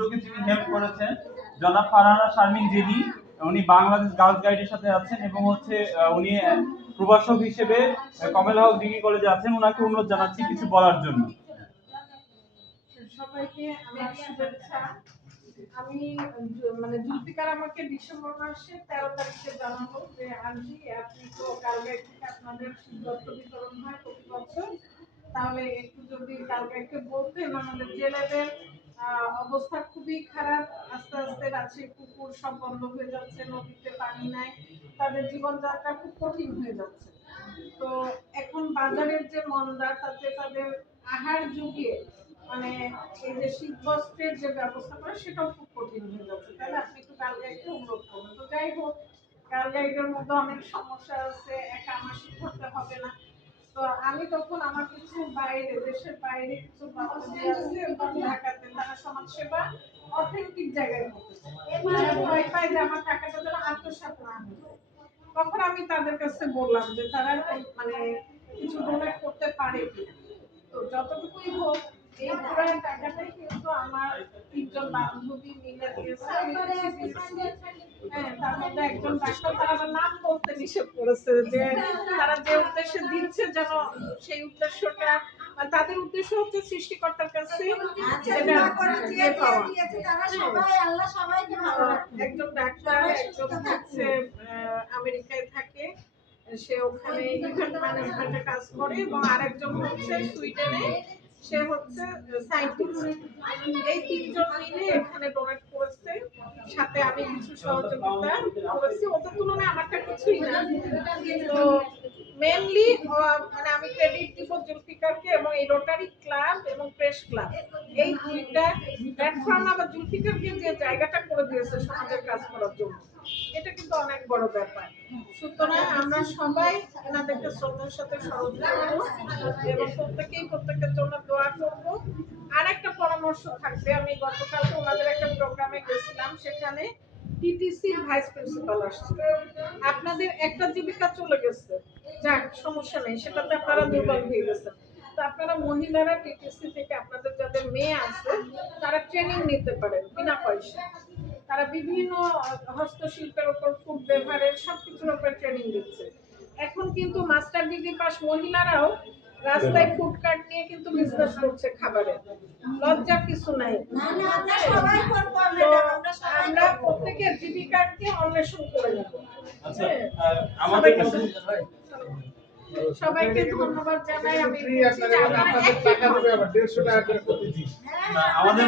উদ্যোগে যিনি হেল্প করেছেন। জনাব ফারহানা শারমিন জেনি উনি বাংলাদেশ গার্লস গাইডের সাথে আছেন এবং হচ্ছে উনি প্রভাষক হিসেবে কমলা হক ডিগ্রি কলেজে আছেন। ওনাকে অনুরোধ জানাচ্ছি কিছু বলার জন্য। আমি মানে জুলফিকার আমাকে তেরো তারিখে যে আপনি তো থেকে আপনাদের শীতবস্ত্র বিতরণ হয় প্রতি বছর। তাহলে একটু যদি কালকে বলতেন আমাদের জেলেদের অবস্থা খুবই খারাপ। আস্তে আস্তে রাত্রে পুকুর সব বন্ধ হয়ে যাচ্ছে, নদীতে পানি নাই। তাদের জীবনযাত্রা খুব কঠিন হয়ে যাচ্ছে। তো এখন বাজারের যে মন্দা, তাতে তাদের আহার যুগে মানে এই যে শীত বস্ত্রের যে ব্যবস্থা করে সেটাও খুব কঠিন হয়ে যাচ্ছে। তাহলে আপনি একটু কাল গাইডকে অনুরোধ করবেন তো যাই হোক কাল গাইডের মধ্যে অনেক সমস্যা আছে, একা আমার শিখাতে হবে না। তো আমি তখন আমার কিছু বাইরে, দেশের বাইরে কিছু ঢাকাতে তারা অথেন্টিক জায়গায় ভয় যে আমার টাকাটা যেন আত্মসাৎ না তখন আমি তাদের কাছে বললাম যে তারা মানে কিছু ডোনেট করতে পারে তো যতটুকুই হোক, এই পুরো টাকাটাই কিন্তু আমার তিনজন বান্ধবী মিলে দিয়েছে। মধ্যে একজন ডাক্তার তারা আমার নাম বলতে নিষেধ করেছে যে তারা যে উদ্দেশ্যে দিচ্ছে যেন সেই উদ্দেশ্যটা তাদের উদ্দেশ্য হচ্ছে সৃষ্টিকর্তার কাছে যেটা ইয়ে পাওয়া একজন ডাক্তার একজন হচ্ছে আহ, আমেরিকায় থাকে সে ওখানে ইভেন্ট ম্যানেজমেন্টে কাজ করে এবং আরেকজন হচ্ছে সুইডেনে সে হচ্ছে এই তিনজন মিলে এখানে ডোনেট করেছে। সাথে আমি কিছু সহযোগিতা করেছি, ওদের তুলনায় আমারটা কিছুই না। তো মেনলি মানে আমি ক্রেডিট দিব জুলফিকারকে এবং এই রোটারি ক্লাব এবং প্রেস ক্লাব এই দুইটা প্ল্যাটফর্ম আবার জুলফিকারকে যে জায়গাটা করে দিয়েছে সমাজের কাজ করার জন্য, এটা কিন্তু অনেক বড় ব্যাপার। সুতরাং আমরা সবাই এনাদেরকে শ্রদ্ধার সাথে স্মরণ করব এবং প্রত্যেকেই প্রত্যেকের জন্য দোয়া করব। আর একটা পরামর্শ থাকবে, আমি গতকালকে ওনাদের একটা প্রোগ্রামে গেছিলাম, সেখানে টিটিসির ভাইস প্রিন্সিপাল আসছিল আপনাদের একটা জীবিকা চলে গেছে, যাক, সমস্যা নেই, সেটাতে আপনারা দুর্বল হয়ে গেছেন। তো আপনারা মহিলারা টিটিসি থেকে আপনাদের যাদের মেয়ে আছে, তারা ট্রেনিং নিতে পারেন, বিনা পয়সা তারা বিভিন্ন হস্তশিল্পের ওপর ফুড বেভারেজ সব কিছুর উপর ট্রেনিং দিচ্ছে এখন কিন্তু মাস্টার ডিগ্রি পাস মহিলারাও রাস্তায় ফুড কার্ট নিয়ে কিন্তু বিজনেস করছে খাবারের লজ্জা কিছু নাই। আমরা প্রত্যেকের জীবিকাকে অন্বেষণ করে নেব। আচ্ছা হ্যাঁ। সবাইকে সবাইকে ধন্যবাদ জানাই। আমি ফ্রি বলছি যে আপনারা আপনারা আপনাদের active টাকা হন। দেবে আবার দেড়শো টাকা করে প্রতিদিন আমাদের